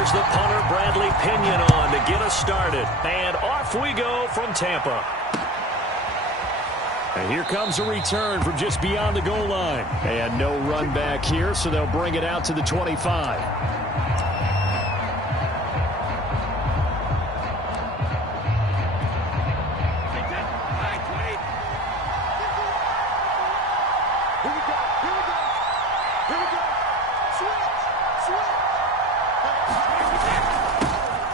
Here's the punter, Bradley Pinion, on to get us started. And off we go from Tampa. And here comes a return from just beyond the goal line. And no run back here, so they'll bring it out to the 25.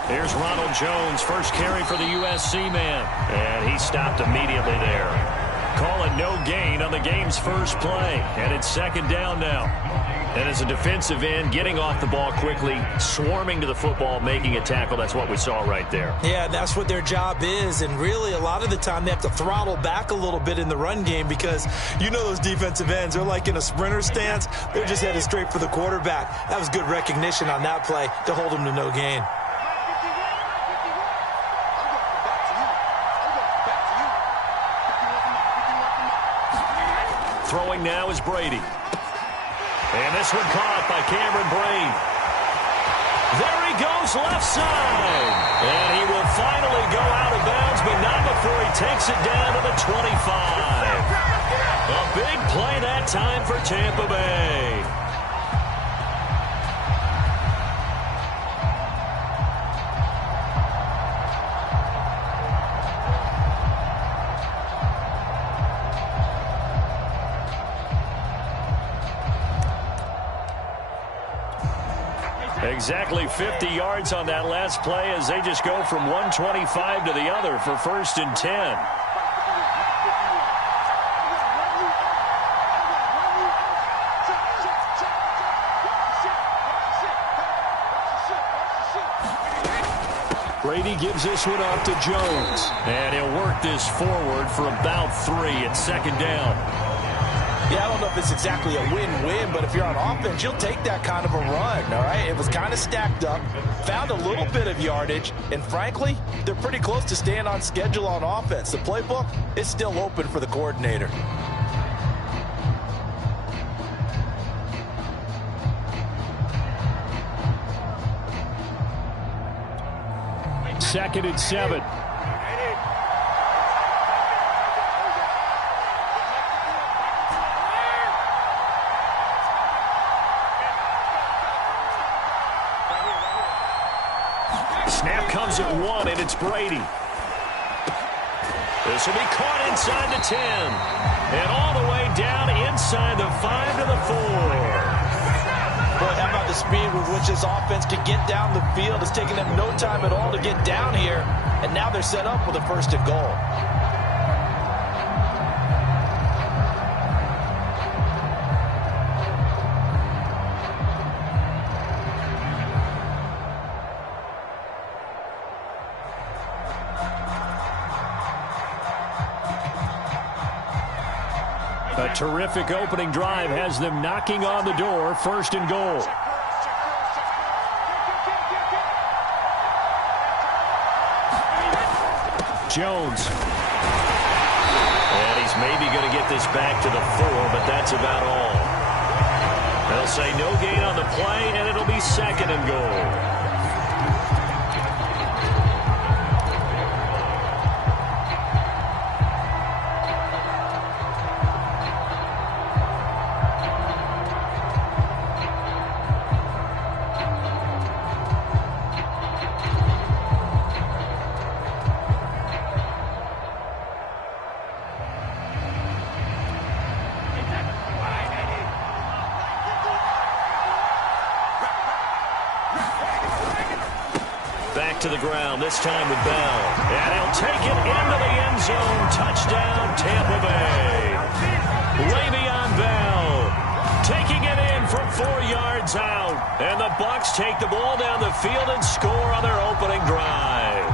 Here's Ronald Jones, first carry for the USC man. And he stopped immediately there. Call it no gain on the game's first play. And it's second down now. And as a defensive end, getting off the ball quickly, swarming to the football, making a tackle, that's what we saw right there. Yeah, that's what their job is. And really, a lot of the time, they have to throttle back a little bit in the run game because you know those defensive ends, they're like in a sprinter stance. They're just headed straight for the quarterback. That was good recognition on that play to hold them to no gain. Throwing now is Brady. And this one caught by Cameron Brain. There he goes left side. And he will finally go out of bounds, but not before he takes it down to the 25. A big play that time for Tampa Bay. Exactly 50 yards on that last play as they just go from 125 to the other for 1st and 10. Brady gives this one off to Jones. And he'll work this forward for about 3 at second down. Yeah, I don't know if it's exactly a win-win, but if you're on offense, you'll take that kind of a run, all right? It was kind of stacked up, found a little bit of yardage, and frankly, they're pretty close to staying on schedule on offense. The playbook is still open for the coordinator. Second and 7. Snap comes at 1, and it's Brady. This will be caught inside the 10. And all the way down inside the 5 to the 4. Boy, how about the speed with which this offense could get down the field? It's taking them no time at all to get down here. And now they're set up with a 1st and goal. A terrific opening drive has them knocking on the door, 1st and goal. Jones. And he's maybe going to get this back to the 4, but that's about all. They'll say no gain on the play, and it'll be 2nd and goal. Back to the ground, this time with Bell. And he'll take it into the end zone. Touchdown, Tampa Bay. Le'Veon Bell taking it in from 4 yards out. And the Bucs take the ball down the field and score on their opening drive.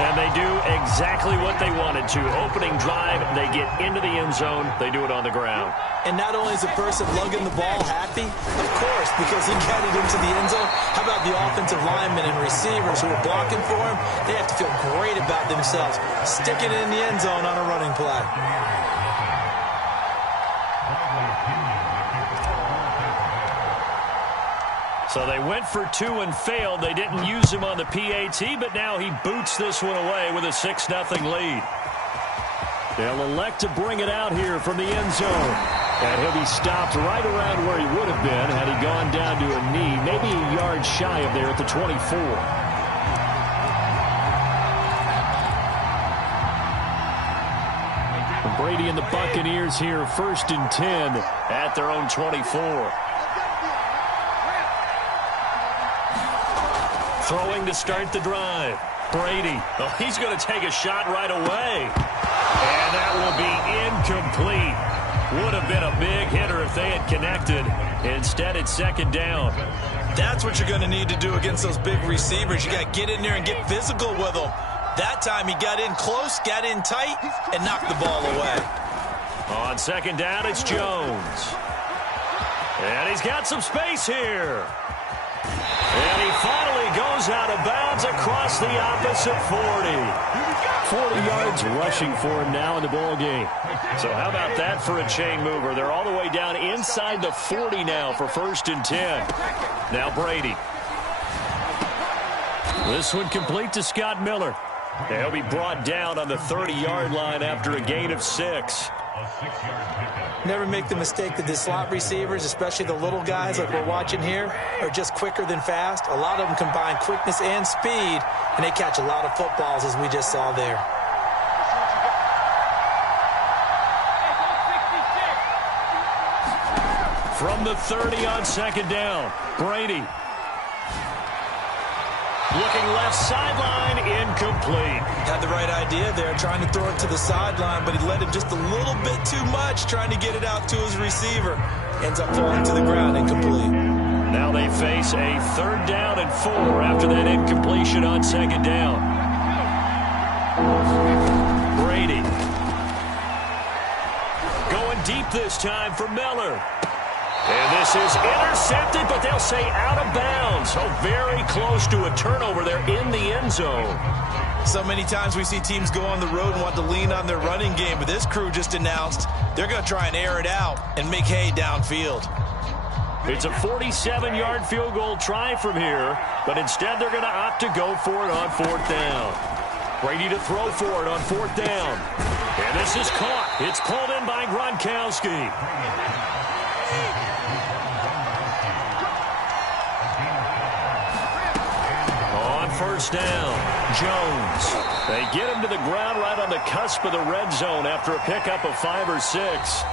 And they do exactly what they wanted to. Opening drive, they get into the end zone. They do it on the ground. And not only is the person lugging the ball happy, of course, because he got it into the end zone. How about the offensive linemen and receivers who are blocking for him? They have to feel great about themselves, sticking it in the end zone on a running play. So they went for 2 and failed. They didn't use him on the PAT, but now he boots this one away with a 6-0 lead. They'll elect to bring it out here from the end zone. And he'll be stopped right around where he would have been had he gone down to a knee, maybe a yard shy of there at the 24. Brady and the Buccaneers here, 1st and 10 at their own 24. Throwing to start the drive. Brady. Oh, he's going to take a shot right away. And that will be incomplete. Would have been a big hitter if they had connected. Instead, it's 2nd down. That's what you're going to need to do against those big receivers. You got to get in there and get physical with them. That time he got in close, got in tight, and knocked the ball away. On 2nd down, it's Jones. And he's got some space here. And he finally goes out of bounds across the opposite 40. 40 yards rushing for him now in the ball game. So how about that for a chain mover? They're all the way down inside the 40 now for 1st and 10. Now Brady. This one complete to Scott Miller. He'll be brought down on the 30-yard line after a gain of 6. Never make the mistake that the slot receivers, especially the little guys like we're watching here, are just quicker than fast. A lot of them combine quickness and speed, and they catch a lot of footballs, as we just saw there. From the 30 on 2nd down, Brady. Looking left sideline, incomplete. Had the right idea there, trying to throw it to the sideline, but he led him just a little bit too much, trying to get it out to his receiver. Ends up falling to the ground, incomplete. Now they face a 3rd down and 4 after that incompletion on 2nd down. Brady. Going deep this time for Miller. And this is intercepted, but they'll say out of bounds. So very close to a turnover there in the end zone. So many times we see teams go on the road and want to lean on their running game, but this crew just announced they're going to try and air it out and make hay downfield. It's a 47-yard field goal try from here, but instead they're going to opt to go for it on 4th down. Brady to throw for it on 4th down. And this is caught. It's pulled in by Gronkowski. On 1st down, Jones. They get him to the ground right on the cusp of the red zone after a pickup of 5 or 6.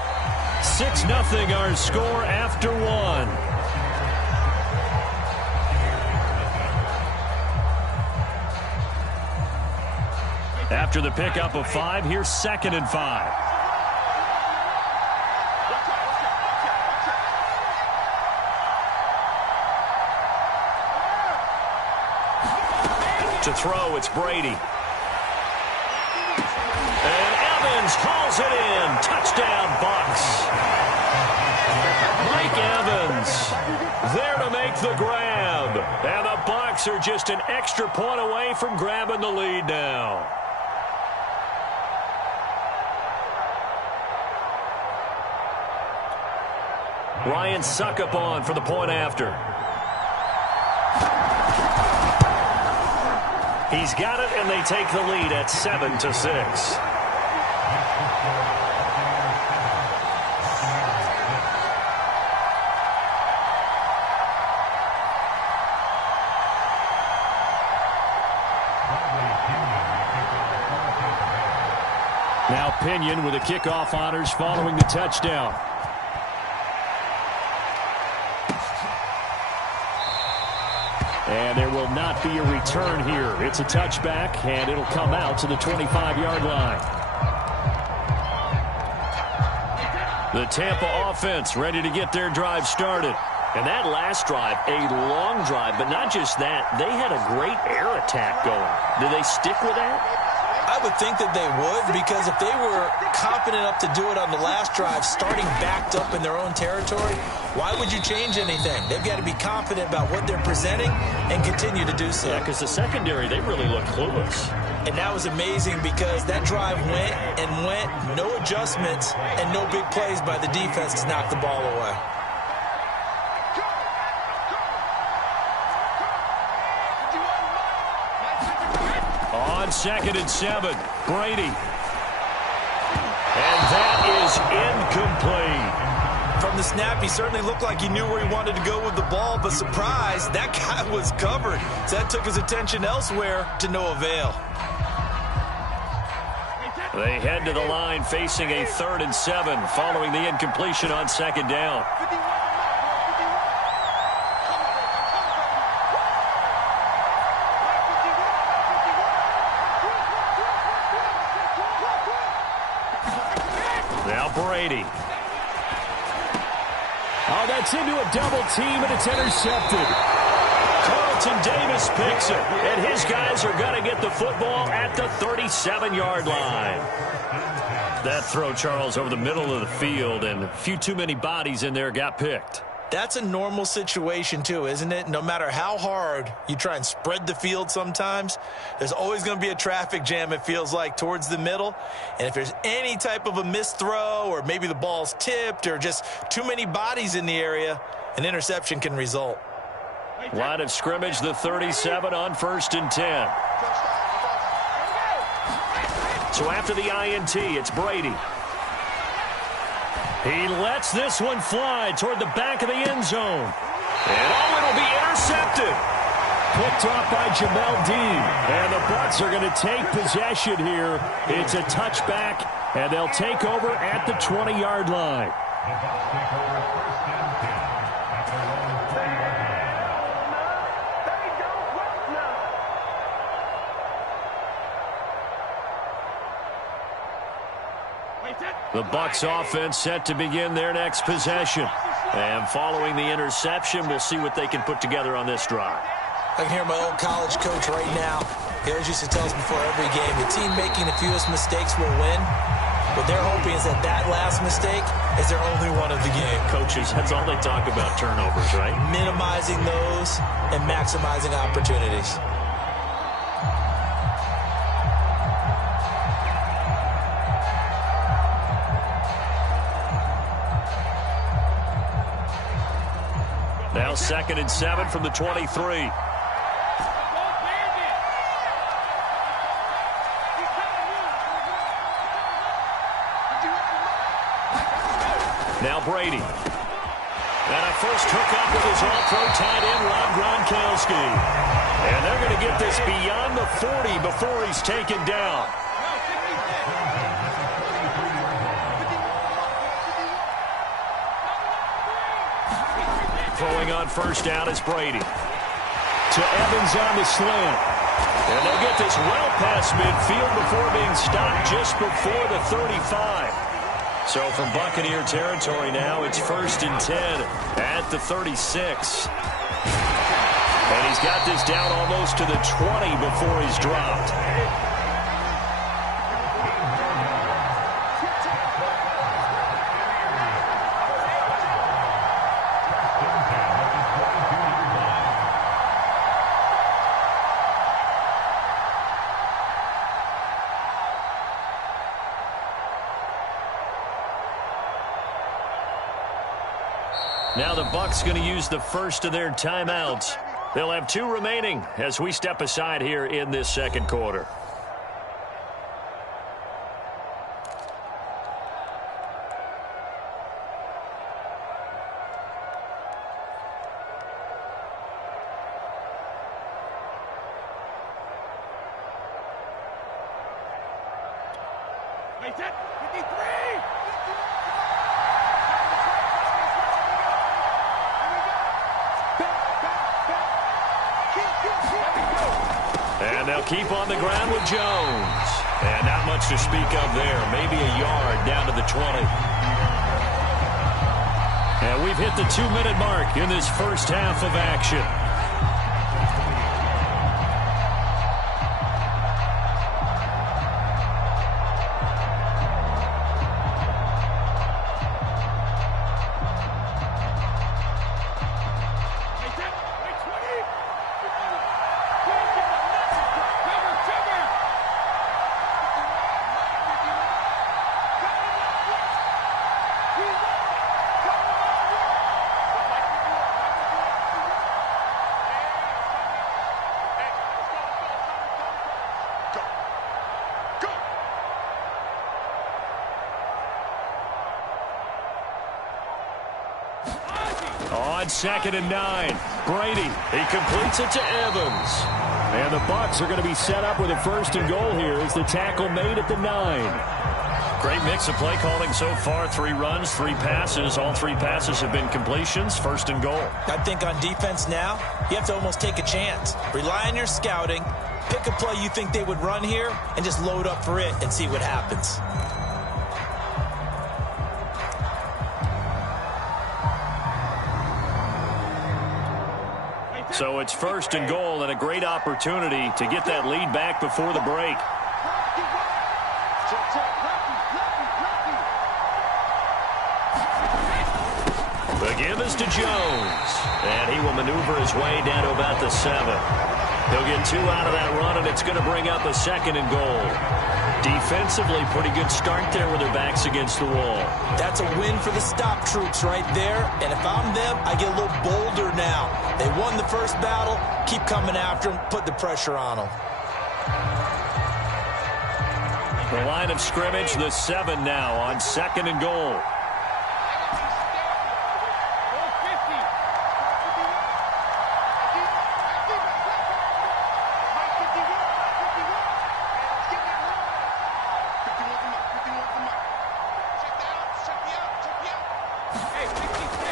6-0 our score after 1. After the pickup of 5, here's 2nd and 5. To throw, it's Brady. And Evans hauls it in. Touchdown, Bucs. Mike Evans there to make the grab. And the Bucs are just an extra point away from grabbing the lead now. Ryan Suckup on for the point after. He's got it, and they take the lead at 7-6. Now Pinion with the kickoff honors following the touchdown. And there will not be a return here. It's a touchback, and it'll come out to the 25-yard line. The Tampa offense ready to get their drive started. And that last drive, a long drive, but not just that. They had a great air attack going. Do they stick with that? I would think that they would, because if they were confident enough to do it on the last drive, starting backed up in their own territory, why would you change anything? They've got to be confident about what they're presenting and continue to do so. Yeah, because the secondary, they really look clueless. And that was amazing because that drive went and went, no adjustments, and no big plays by the defense to knock the ball away. On 2nd and 7, Brady. And that is incomplete. From the snap, he certainly looked like he knew where he wanted to go with the ball, but surprise, that guy was covered. So that took his attention elsewhere to no avail. They head to the line facing a 3rd and 7 following the incompletion on 2nd down. Now Brady. Oh, that's into a double team, and it's intercepted. Carlton Davis picks it, and his guys are going to get the football at the 37-yard line. That throw, Charles, over the middle of the field, and a few too many bodies in there got picked. That's a normal situation, too, isn't it? No matter how hard you try and spread the field sometimes, there's always going to be a traffic jam, it feels like, towards the middle. And if there's any type of a missed throw or maybe the ball's tipped or just too many bodies in the area, an interception can result. Line of scrimmage, the 37 on 1st and 10. So after the INT, it's Brady. He lets this one fly toward the back of the end zone. And it'll be intercepted. Picked off by Jamel Dean. And the Bucs are going to take possession here. It's a touchback, and they'll take over at the 20-yard line. The Bucs offense set to begin their next possession. And following the interception, we'll see what they can put together on this drive. I can hear my old college coach right now. He always used to tell us before every game, the team making the fewest mistakes will win. What they're hoping is that that last mistake is their only one of the game. Coaches, that's all they talk about, turnovers, right? Minimizing those and maximizing opportunities. Now 2nd and 7 from the 23. Now Brady. And a first hookup with his all-pro tight end, Rob Gronkowski. And they're going to get this beyond the 40 before he's taken down. Throwing on 1st down is Brady. To Evans on the slant. And they'll get this well past midfield before being stopped just before the 35. So from Buccaneer territory now, it's 1st and 10 at the 36. And he's got this down almost to the 20 before he's dropped. Now the Bucs going to use the first of their timeouts. They'll have 2 remaining as we step aside here in this 2nd quarter. And they'll keep on the ground with Jones. And not much to speak of there. Maybe a yard down to the 20. And we've hit the 2-minute mark in this first half of action. On 2nd and 9, Brady, he completes it to Evans. And the Bucs are going to be set up with a 1st and goal here as the tackle made at the 9. Great mix of play calling so far. 3 runs, 3 passes. All 3 passes have been completions. 1st and goal. I think on defense now, you have to almost take a chance. Rely on your scouting. Pick a play you think they would run here and just load up for it and see what happens. So it's 1st and goal and a great opportunity to get that lead back before the break. The give is to Jones. And he will maneuver his way down to about the 7. He'll get 2 out of that run, and it's going to bring up a 2nd and goal. Defensively, pretty good start there with their backs against the wall. That's a win for the stop troops right there. And if I'm them, I get a little bolder now. They won the first battle. Keep coming after them. Put the pressure on them. The line of scrimmage, the 7 now on 2nd and goal.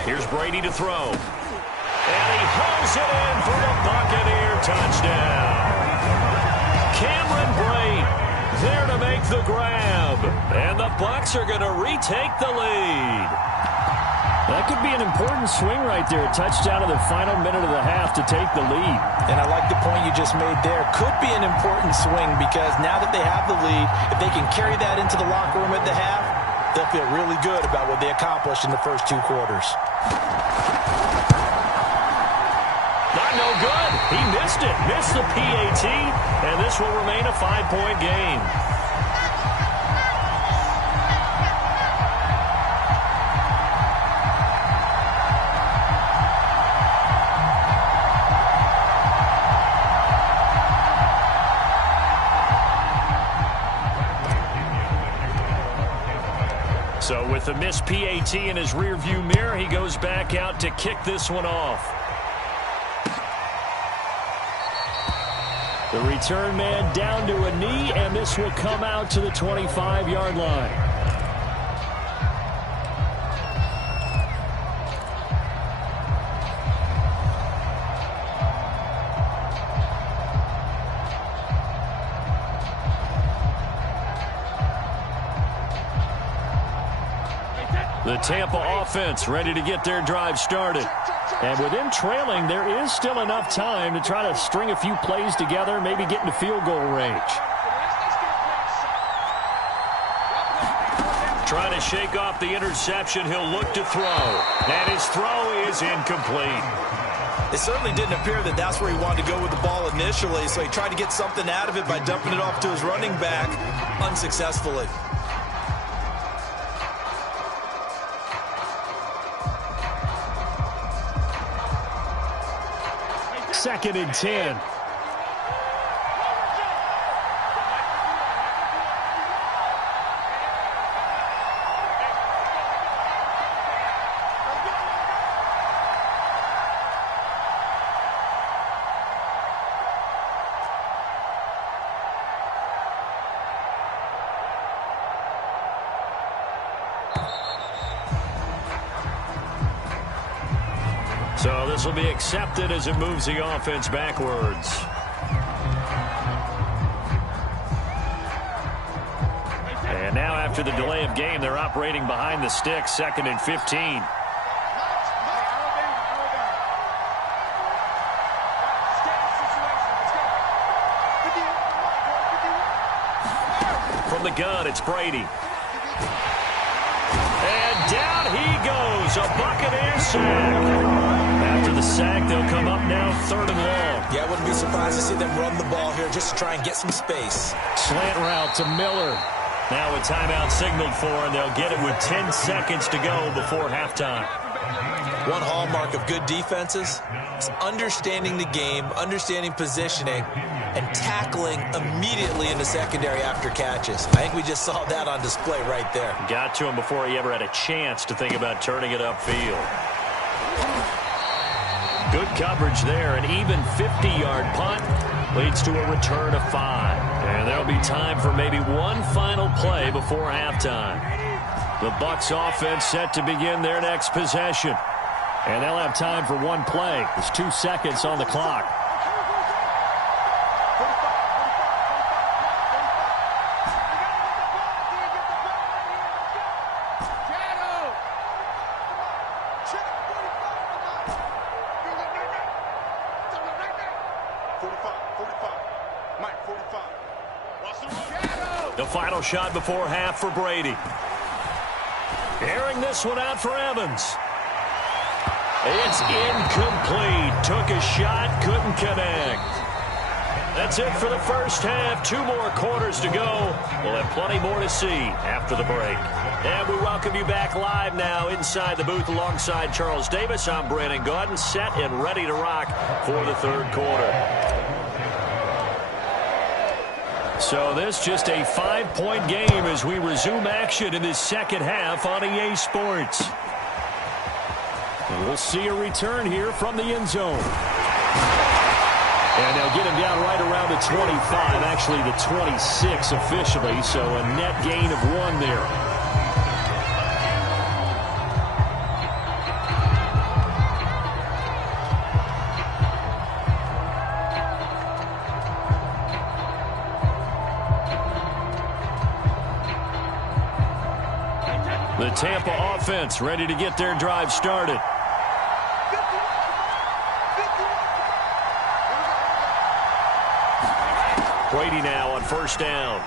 Here's Brady to throw. And he hauls it in for a Buccaneer touchdown. Cameron Brate there to make the grab. And the Bucs are going to retake the lead. That could be an important swing right there. A touchdown in the final minute of the half to take the lead. And I like the point you just made there. Could be an important swing because now that they have the lead, if they can carry that into the locker room at the half, they'll feel really good about what they accomplished in the first 2 quarters. Not no good. He missed it. Missed the PAT. And this will remain a 5-point game. So with the missed PAT in his rearview mirror, he goes back out to kick this one off. The return man down to a knee, and this will come out to the 25-yard line. The Tampa offense ready to get their drive started. And with them trailing, there is still enough time to try to string a few plays together, maybe get into field goal range. Trying to shake off the interception, he'll look to throw. And his throw is incomplete. It certainly didn't appear that that's where he wanted to go with the ball initially, so he tried to get something out of it by dumping it off to his running back unsuccessfully. Second and 10. So this will be accepted as it moves the offense backwards. And now after the delay of game, they're operating behind the sticks, 2nd and 15. From the gun, it's Brady. And down he goes, a Buccaneer sack. After the sack, they'll come up now 3rd and long. Yeah, I wouldn't be surprised to see them run the ball here just to try and get some space. Slant route to Miller. Now a timeout signaled for, and they'll get it with 10 seconds to go before halftime. One hallmark of good defenses is understanding the game, understanding positioning, and tackling immediately in the secondary after catches. I think we just saw that on display right there. Got to him before he ever had a chance to think about turning it upfield. Good coverage there. An even 50-yard punt leads to a return of 5. And there'll be time for maybe one final play before halftime. The Bucs offense set to begin their next possession. And they'll have time for one play. There's 2 seconds on the clock. The final shot before half for Brady. Airing this one out for Evans. It's incomplete. Took a shot, couldn't connect. That's it for the first half. 2 more quarters to go. We'll have plenty more to see after the break. And we welcome you back live now inside the booth alongside Charles Davis. I'm Brandon Gaudin, set and ready to rock for the third quarter. So this just a 5-point game as we resume action in this second half on EA Sports. And we'll see a return here from the end zone. And they'll get him down right around the 25, actually the 26 officially, so a net gain of 1 there. The Tampa offense ready to get their drive started. Brady now on first down.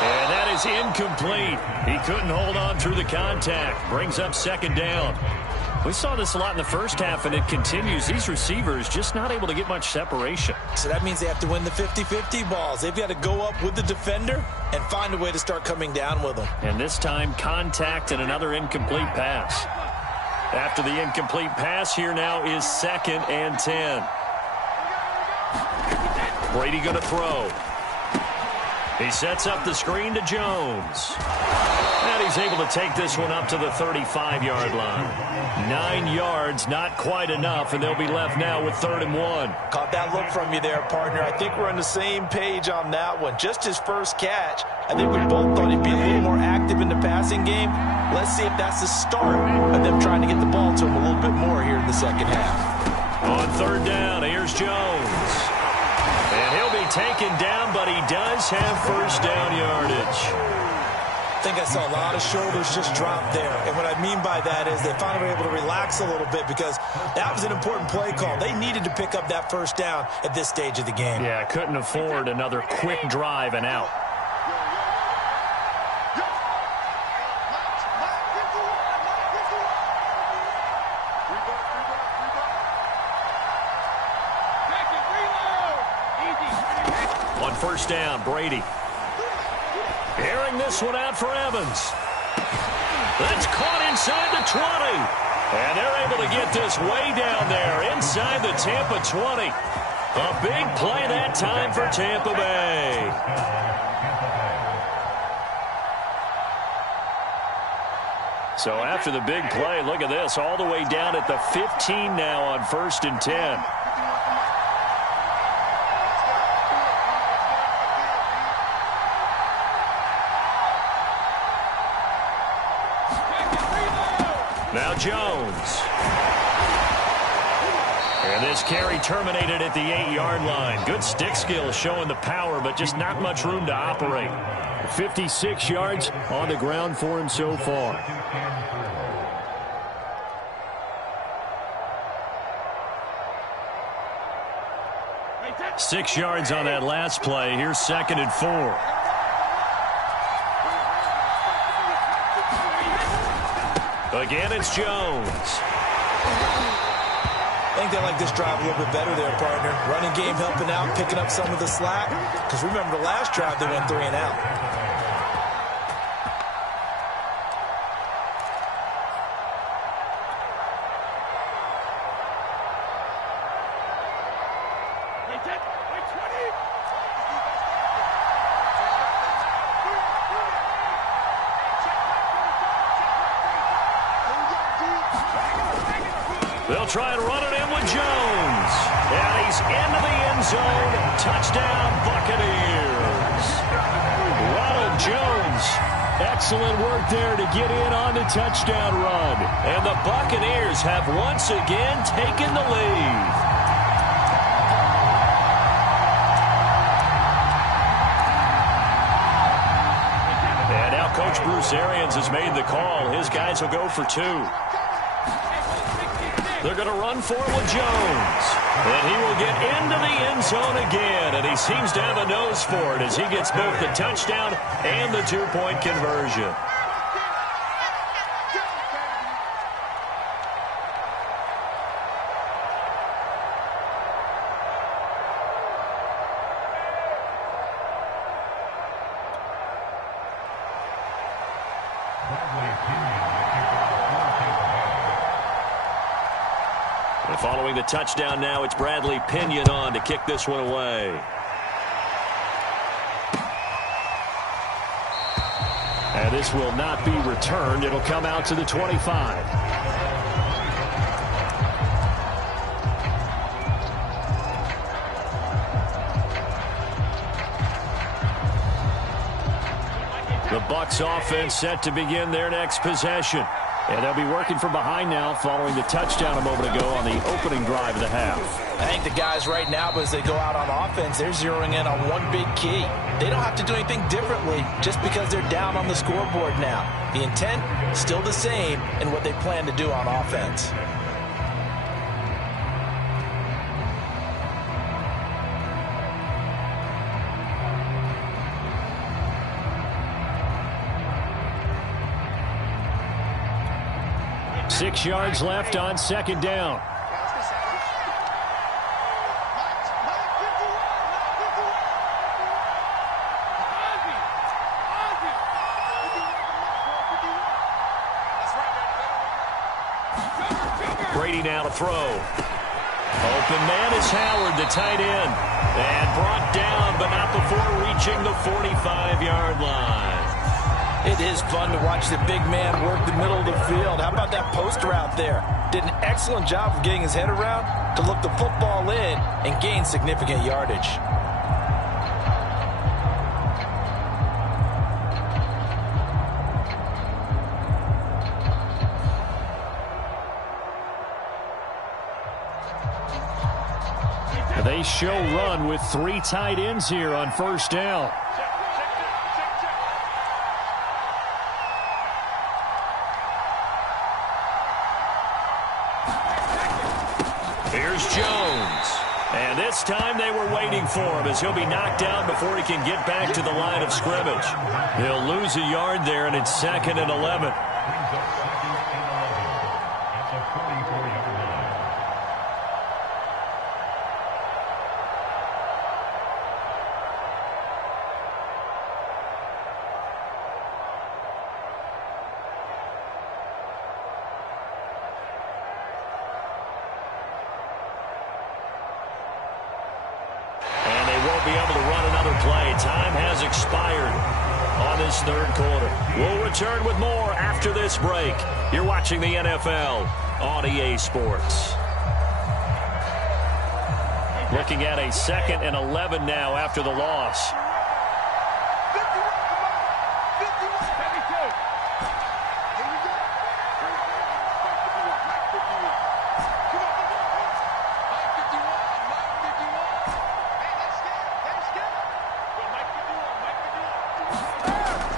And that is incomplete. He couldn't hold on through the contact. Brings up second down. We saw this a lot in the first half, and it continues. These receivers just not able to get much separation. So that means they have to win the 50-50 balls. They've got to go up with the defender and find a way to start coming down with them. And this time, contact and another incomplete pass. After the incomplete pass, here now is 2nd and 10. Brady going to throw. He sets up the screen to Jones. And he's able to take this one up to the 35-yard line. 9 yards, not quite enough, and they'll be left now with 3rd and 1. Caught that look from you there, partner. I think we're on the same page on that one. Just his first catch. I think we both thought he'd be a little more active in the passing game. Let's see if that's the start of them trying to get the ball to him a little bit more here in the second half. On 3rd down, here's Jones. And he'll be taken down, but he does have first down yardage. I think I saw a lot of shoulders just drop there. And what I mean by that is they finally were able to relax a little bit because that was an important play call. They needed to pick up that first down at this stage of the game. Yeah, couldn't afford another quick drive and out. On first down, Brady. Airing this one out for Evans. That's caught inside the 20. And they're able to get this way down there inside the Tampa 20. A big play that time for Tampa Bay. So after the big play, look at this, all the way down at the 15 now on 1st and 10. Now Jones. And this carry terminated at the 8-yard line. Good stick skill showing the power, but just not much room to operate. 56 yards on the ground for him so far. Six yards on that last play. Here's 2nd and 4. Again, it's Jones. I think they like this drive a little bit better there, partner. Running game helping out, picking up some of the slack. Because remember, the last drive they went 3 and out. They'll try and run it in with Jones. And he's into the end zone. Touchdown, Buccaneers. Ronald Jones. Excellent work there to get in on the touchdown run. And the Buccaneers have once again taken the lead. And now Coach Bruce Arians has made the call. His guys will go for 2. They're going to run for it with Jones. And he will get into the end zone again. And he seems to have a nose for it as he gets both the touchdown and the 2-point conversion. And following the touchdown now, it's Bradley Pinion on to kick this one away. And this will not be returned. It'll come out to the 25. The Bucs offense set to begin their next possession. And they'll be working from behind now following the touchdown a moment ago on the opening drive of the half. I think the guys right now, as they go out on offense, they're zeroing in on one big key. They don't have to do anything differently just because they're down on the scoreboard now. The intent, still the same in what they plan to do on offense. Six yards left on second down. Brady now to throw. Open man is Howard, the tight end. And brought down, but not before reaching the 45-yard line. It is fun to watch the big man work the middle of the field. How about that post route there? Did an excellent job of getting his head around to look the football in and gain significant yardage. They show run with 3 tight ends here on first down. Here's Jones. And this time they were waiting for him as he'll be knocked down before he can get back to the line of scrimmage. He'll lose a yard there, and it's 2nd and 11. Be able to run another play. Time has expired on this third quarter. We'll return with more after this break. You're watching the NFL on EA Sports. Looking at a 2nd and 11 now after the loss.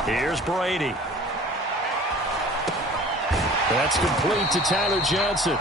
Here's Brady. That's complete to Tyler Johnson.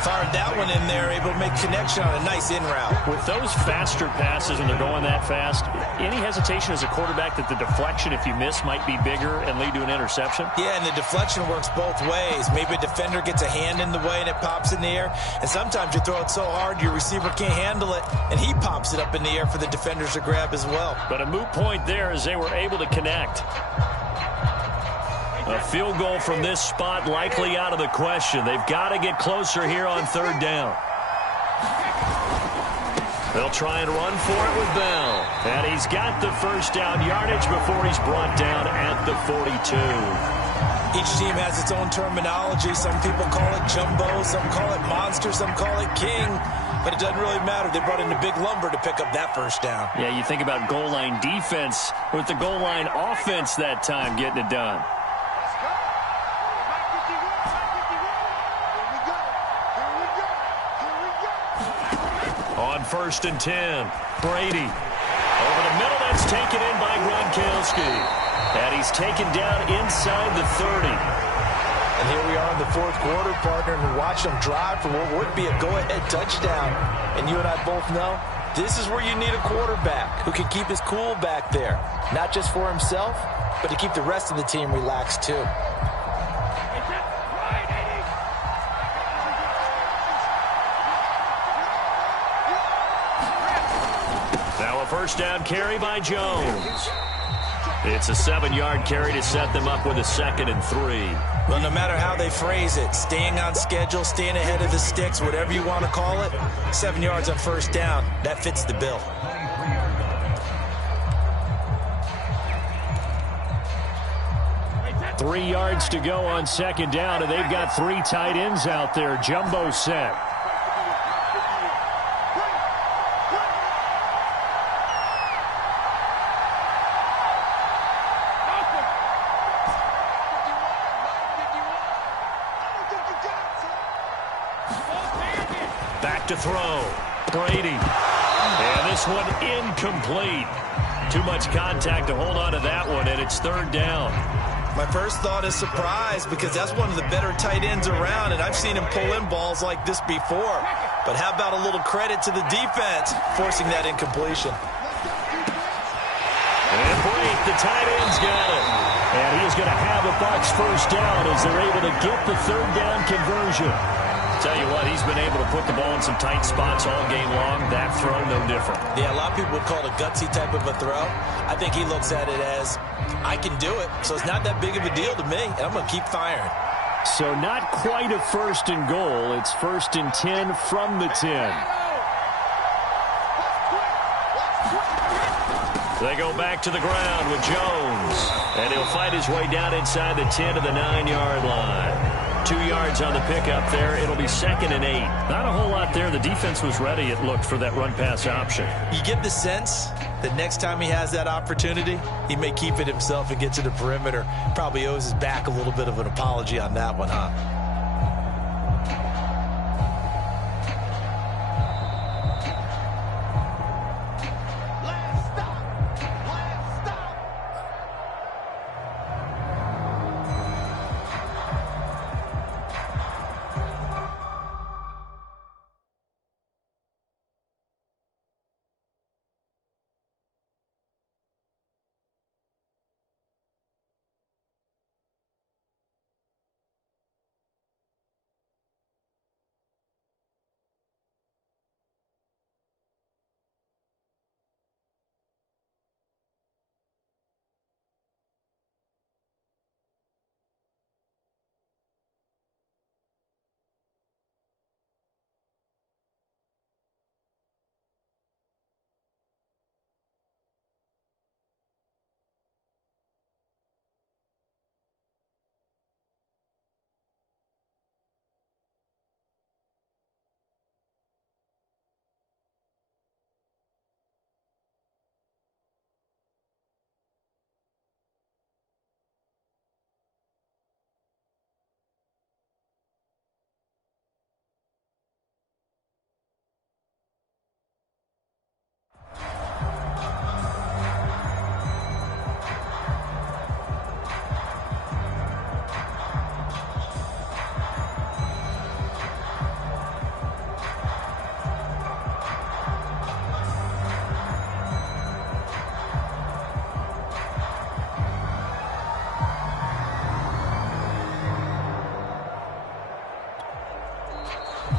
Fired that one in there, able to make connection on a nice in route. With those faster passes when they're going that fast, any hesitation as a quarterback that the deflection, if you miss, might be bigger and lead to an interception? Yeah, and the deflection works both ways. Maybe a defender gets a hand in the way and it pops in the air. And sometimes you throw it so hard your receiver can't handle it, and he pops it up in the air for the defenders to grab as well. But a moot point there as they were able to connect. A field goal from this spot likely out of the question. They've got to get closer here on third down. They'll try and run for it with Bell. And he's got the first down yardage before he's brought down at the 42. Each team has its own terminology. Some people call it jumbo, some call it monster, some call it king. But it doesn't really matter. They brought in a big lumber to pick up that first down. Yeah, you think about goal line defense with the goal line offense that time getting it done. On 1st and 10, Brady. Over the middle, that's taken in by Gronkowski. And he's taken down inside the 30. And here we are in the fourth quarter, partner, and watch them drive for what would be a go-ahead touchdown. And you and I both know this is where you need a quarterback who can keep his cool back there. Not just for himself, but to keep the rest of the team relaxed too. Now a first down carry by Jones. It's a 7-yard carry to set them up with a 2nd and 3. Well, no matter how they phrase it, staying on schedule, staying ahead of the sticks, whatever you want to call it, 7 yards on first down, that fits the bill. Three yards to go on 2nd down, and they've got 3 tight ends out there. Jumbo set. Back to throw. Brady. And this one incomplete. Too much contact to hold on to that one, and it's 3rd down. My first thought is surprise because that's one of the better tight ends around, and I've seen him pull in balls like this before. But how about a little credit to the defense forcing that incompletion? And break, the tight end's got it. And he is going to have the Bucs first down as they're able to get the 3rd down conversion. Tell you what, he's been able to put the ball in some tight spots all game long. That throw, no different. Yeah, a lot of people would call it a gutsy type of a throw. I think he looks at it as, I can do it, so it's not that big of a deal to me, and I'm going to keep firing. So not quite a 1st and goal. It's 1st and 10 from the 10. They go back to the ground with Jones. And he'll fight his way down inside the 10 to the 9-yard line. 2 yards on the pickup there. It'll be 2nd and 8. Not a whole lot there. The defense was ready, it looked, for that run-pass option. You get the sense that next time he has that opportunity, he may keep it himself and get to the perimeter. Probably owes his back a little bit of an apology on that one, huh?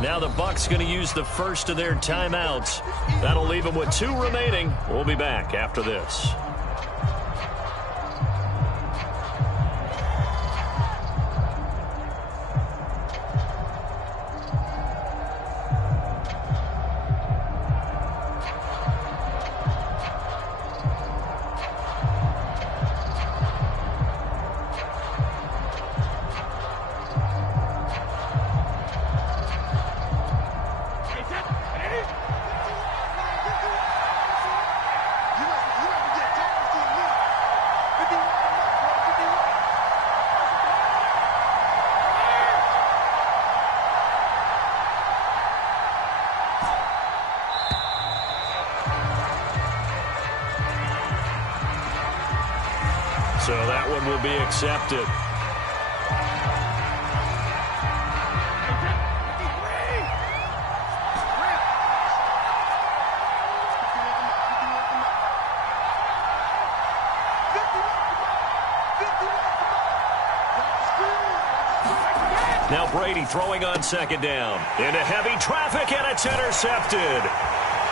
Now the Bucs going to use the first of their timeouts. That'll leave them with 2 remaining. We'll be back after this. will be accepted. Now Brady throwing on second down. Into heavy traffic, and it's intercepted.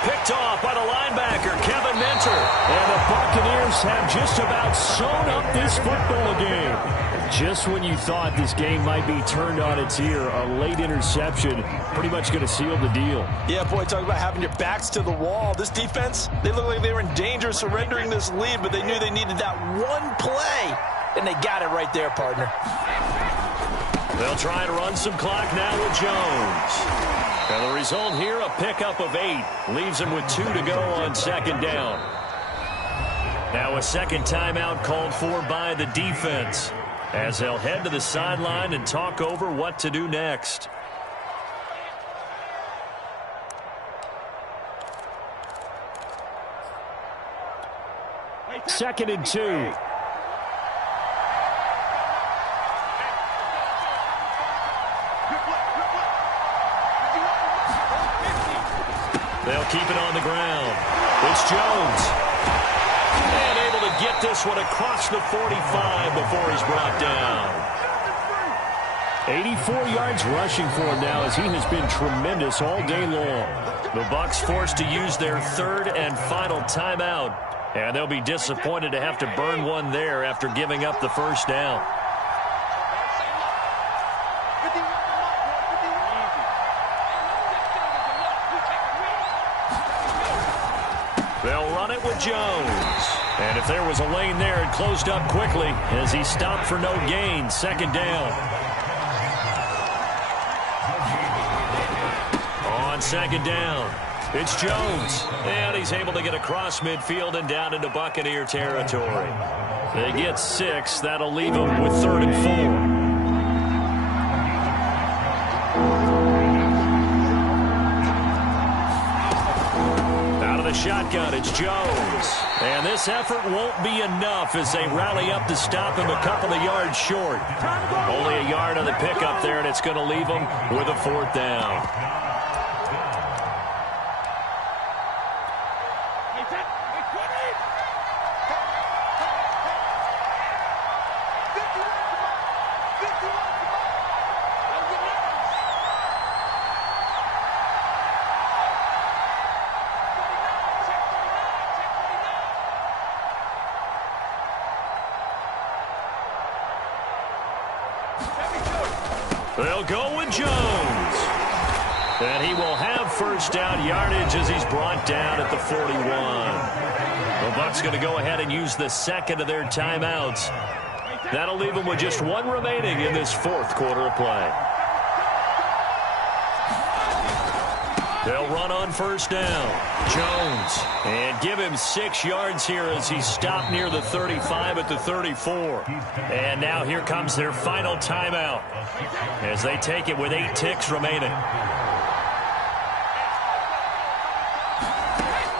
Picked off by the linebacker, Kevin Minter. And the Buccaneers have just about sewn up this football game. Just when you thought this game might be turned on its ear, a late interception pretty much going to seal the deal. Yeah, boy, talk about having your backs to the wall. This defense, they look like they were in danger of surrendering this lead, but they knew they needed that one play, and they got it right there, partner. They'll try and run some clock now with Jones. And the result here, a pickup of 8. Leaves him with 2 to go on second down. Now a second timeout called for by the defense, as they'll head to the sideline and talk over what to do next. Second and 2. They'll keep it on the ground. It's Jones. And able to get this one across the 45 before he's brought down. 84 yards rushing for him now, as he has been tremendous all day long. The Bucs forced to use their third and final timeout. And they'll be disappointed to have to burn one there after giving up the first down. They'll run it with Jones. And if there was a lane there, it closed up quickly as he stopped for no gain. Second down. On second down, it's Jones. And he's able to get across midfield and down into Buccaneer territory. They get 6. That'll leave them with 3rd and 4. The shotgun, it's Jones. And this effort won't be enough as they rally up to stop him a couple of yards short. Only a yard on the pickup there, and it's going to leave him with a 4th down. They'll go with Jones. And he will have first down yardage as he's brought down at the 41. The Bucs going to go ahead and use the second of their timeouts. That'll leave them with just 1 remaining in this 4th quarter of play. They'll run on first down. Jones. And give him 6 yards here as he stopped near the 35 at the 34. And now here comes their final timeout as they take it with 8 ticks remaining.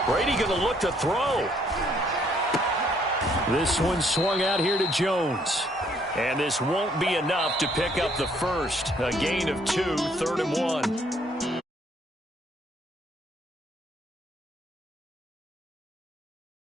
Brady going to look to throw. This one swung out here to Jones. And this won't be enough to pick up the first. A gain of 2, 3rd and 1.